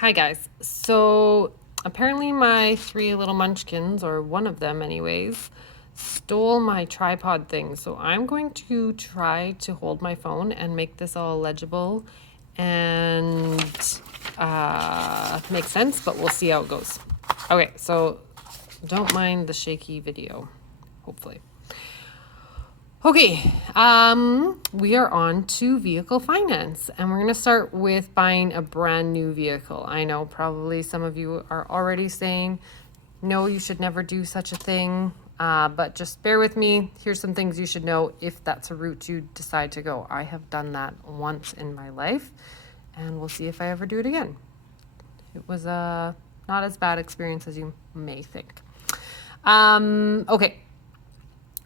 Hi guys. So apparently my three little munchkins, or one of them anyways, stole my tripod thing. So I'm going to try to hold my phone and make this all legible and make sense, but we'll see how it goes. Okay, so don't mind the shaky video, hopefully. Okay, we are on to vehicle finance, and we're going to start with buying a brand new vehicle. I know probably some of you are already saying, no, you should never do such a thing, but just bear with me. Here's some things you should know if that's a route you decide to go. I have done that once in my life, and we'll see if I ever do it again. It was a not as bad experience as you may think. Okay.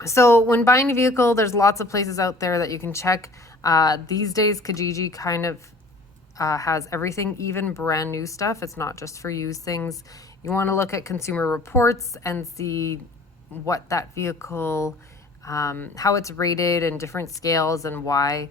So when buying a vehicle, there's lots of places out there that you can check. These days, Kijiji kind of has everything, even brand new stuff. It's not just for used things. You want to look at consumer reports and see what that vehicle, how it's rated in different scales and why.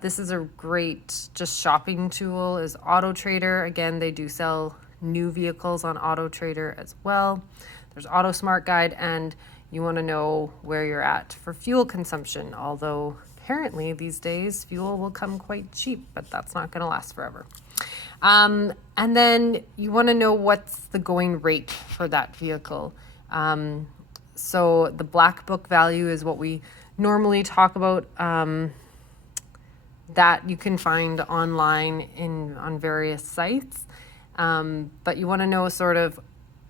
This is a great just shopping tool is Auto Trader. Again, they do sell new vehicles on Auto Trader as well. There's Auto Smart Guide, and you want to know where you're at for fuel consumption, although apparently these days fuel will come quite cheap, but that's not going to last forever. And then you want to know what's the going rate for that vehicle. So the black book value is what we normally talk about, that you can find online on various sites. But you want to know sort of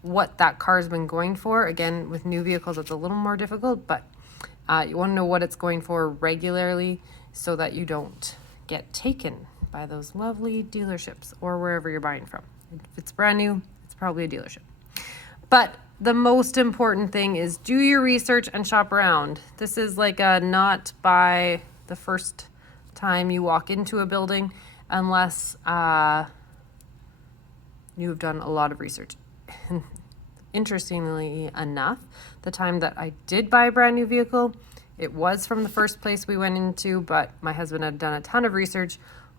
what that car's been going for. Again, with new vehicles, it's a little more difficult, but you want to know what it's going for regularly so that you don't get taken by those lovely dealerships or wherever you're buying from. If it's brand new, it's probably a dealership. But the most important thing is do your research and shop around. This is like a not buy the first time you walk into a building unless you have done a lot of research. Interestingly enough, the time that I did buy a brand new vehicle, it was from the first place we went into, but my husband had done a ton of research.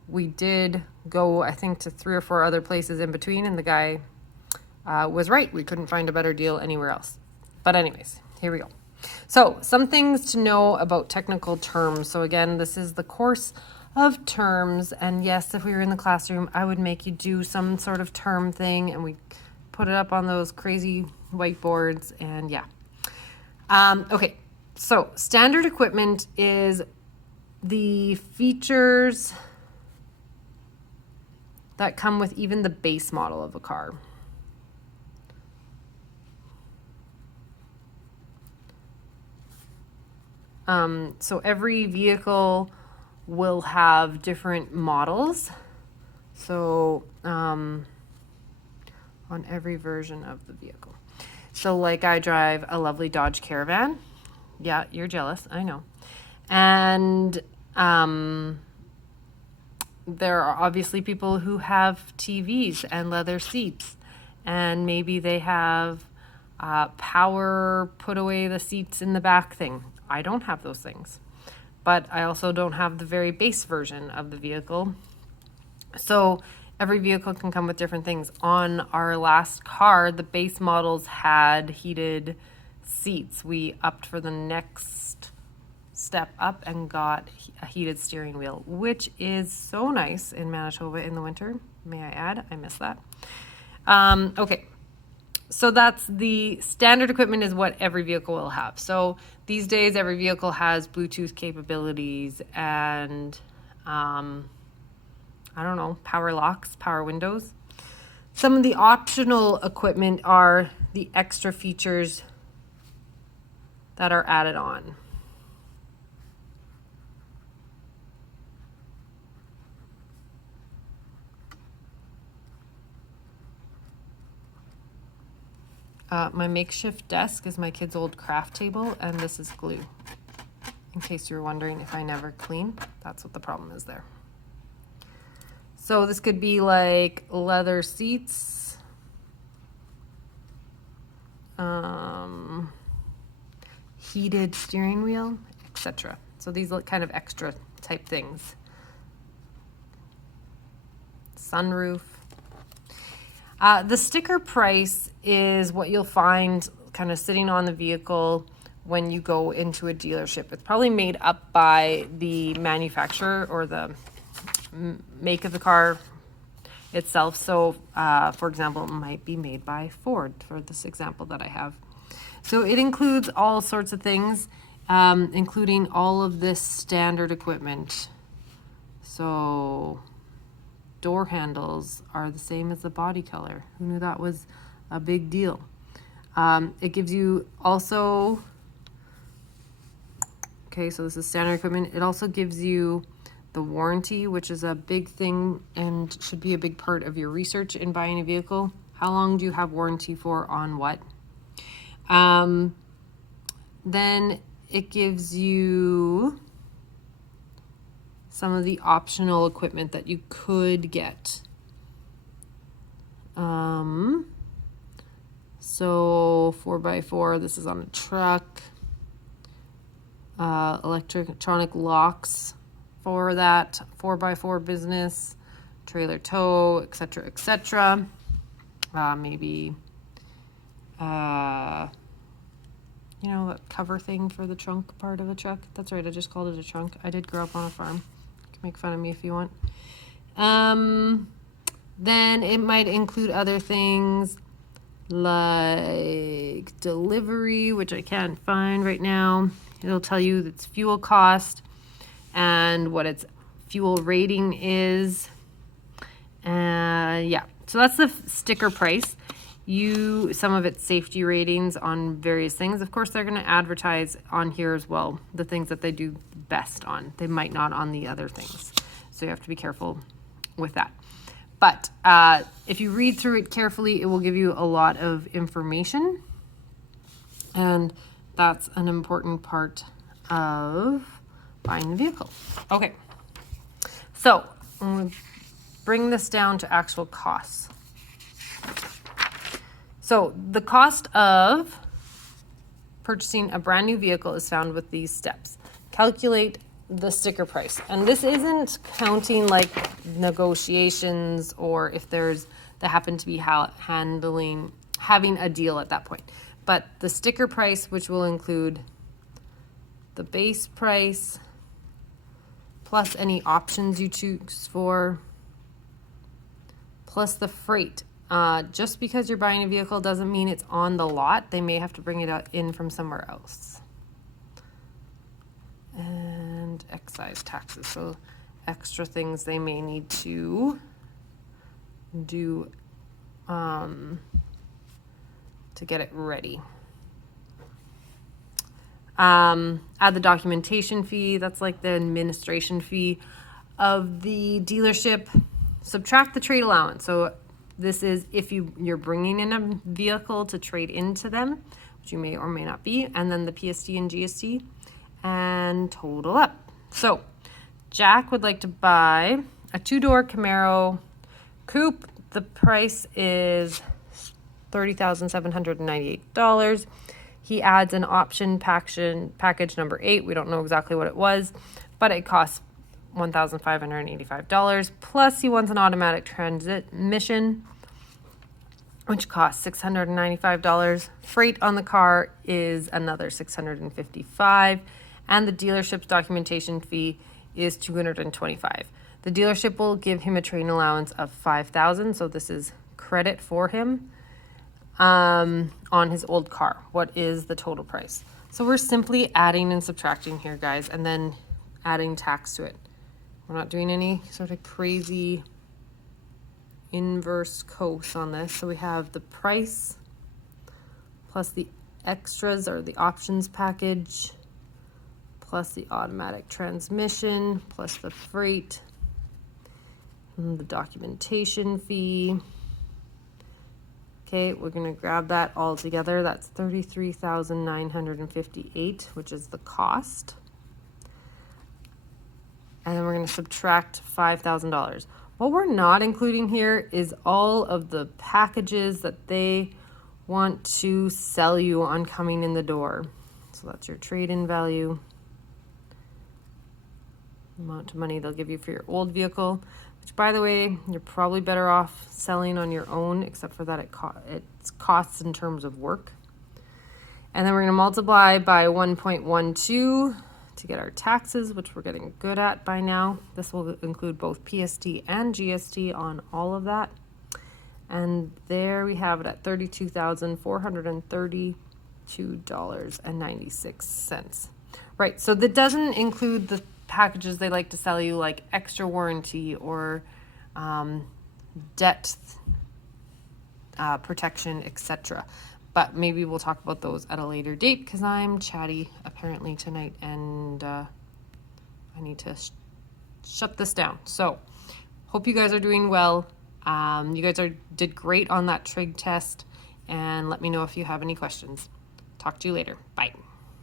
We did go, I think, to 3 or 4 other places in between, and the guy was right. We couldn't find a better deal anywhere else. But anyways, here we go. So some things to know about technical terms. So again, this is the course of terms. And yes, if we were in the classroom, I would make you do some sort of term thing, and we put it up on those crazy whiteboards, and yeah. Okay, so standard equipment is the features that come with even the base model of a car. So every vehicle will have different models. So on every version of the vehicle. So like I drive a lovely Dodge Caravan. Yeah, you're jealous, I know. And there are obviously people who have TVs and leather seats, and maybe they have power put away the seats in the back thing. I don't have those things, but I also don't have the very base version of the vehicle. So every vehicle can come with different things. On our last car, the base models had heated seats. We upped for the next step up and got a heated steering wheel, which is so nice in Manitoba in the winter. May I add? I miss that. Okay. So that's the standard equipment is what every vehicle will have. So these days, every vehicle has Bluetooth capabilities and, I don't know, power locks, power windows. Some of the optional equipment are the extra features that are added on. My makeshift desk is my kid's old craft table, and this is glue. In case you're wondering if I never clean, that's what the problem is there. So this could be like leather seats, heated steering wheel, etc. So these look kind of extra type things. Sunroof. The sticker price is what you'll find kind of sitting on the vehicle when you go into a dealership. It's probably made up by the manufacturer or the make of the car itself. So, for example, it might be made by Ford for this example that I have. So it includes all sorts of things, including all of this standard equipment. So door handles are the same as the body color. Who knew that was a big deal? It gives you also, okay, so this is standard equipment. It also gives you the warranty, which is a big thing and should be a big part of your research in buying a vehicle. How long do you have warranty for on what? Then it gives you some of the optional equipment that you could get. So 4x4, this is on a truck. Electronic locks for that 4x4 business, trailer tow, etc., etc. Maybe, you know, that cover thing for the trunk part of a truck. That's right, I just called it a trunk. I did grow up on a farm. You can make fun of me if you want. Then it might include other things like delivery, which I can't find right now. It'll tell you its fuel cost and what its fuel rating is. Yeah, so that's the sticker price. Some of its safety ratings on various things. Of course, they're going to advertise on here as well the things that they do best on. They might not on the other things. So you have to be careful with that. But if you read through it carefully, it will give you a lot of information. And that's an important part of buying the vehicle. Okay, so I'm going to bring this down to actual costs. So the cost of purchasing a brand new vehicle is found with these steps. Calculate the sticker price. And this isn't counting like negotiations or if they happen to be having a deal at that point. But the sticker price, which will include the base price, plus any options you choose for, plus the freight. Just because you're buying a vehicle doesn't mean it's on the lot. They may have to bring it in from somewhere else. And excise taxes, so extra things they may need to do to get it ready. Add the documentation fee, that's like the administration fee of the dealership. Subtract the trade allowance. So this is if you're bringing in a vehicle to trade into them, which you may or may not be, and then the PST and GST, and total up. So Jack would like to buy a 2-door Camaro coupe. The price is $30,798. He adds an option package number 8. We don't know exactly what it was, but it costs $1,585. Plus he wants an automatic transmission, which costs $695. Freight on the car is another $655. And the dealership's documentation fee is $225. The dealership will give him a trade allowance of $5,000. So this is credit for him on his old car. What is the total price? So we're simply adding and subtracting here, guys, and then adding tax to it. We're not doing any sort of crazy inverse cos on this. So we have the price plus the extras or the options package plus the automatic transmission plus the freight and the documentation fee. Okay, we're going to grab that all together. That's $33,958, which is the cost. And then we're going to subtract $5,000. What we're not including here is all of the packages that they want to sell you on coming in the door. So that's your trade-in value. amount of money they'll give you for your old vehicle, which, by the way, you're probably better off selling on your own, except for that it's costs in terms of work. And then we're going to multiply by 1.12 to get our taxes, which we're getting good at by now. This will include both PST and GST on all of that. And there we have it at $32,432.96. Right, so that doesn't include the packages they like to sell you, like extra warranty or debt protection, etc. But maybe we'll talk about those at a later date because I'm chatty apparently tonight, and I need to shut this down. So hope you guys are doing well. You guys did great on that trig test, and let me know if you have any questions. Talk to you later. Bye.